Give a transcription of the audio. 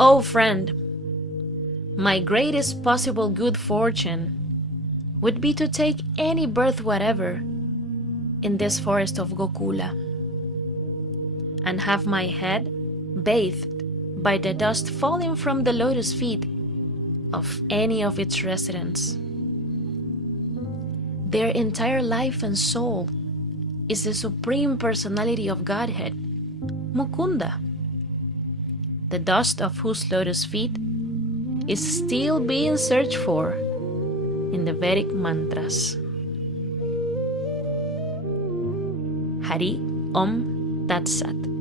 Oh friend, my greatest possible good fortune would be to take any birth whatever in this forest of Gokula, and have my head bathed by the dust falling from the lotus feet of any of its residents. Their entire life and soul is the Supreme Personality of Godhead, Mukunda, the dust of whose lotus feet is still being searched for in the Vedic mantras. Hari Om Tat Sat.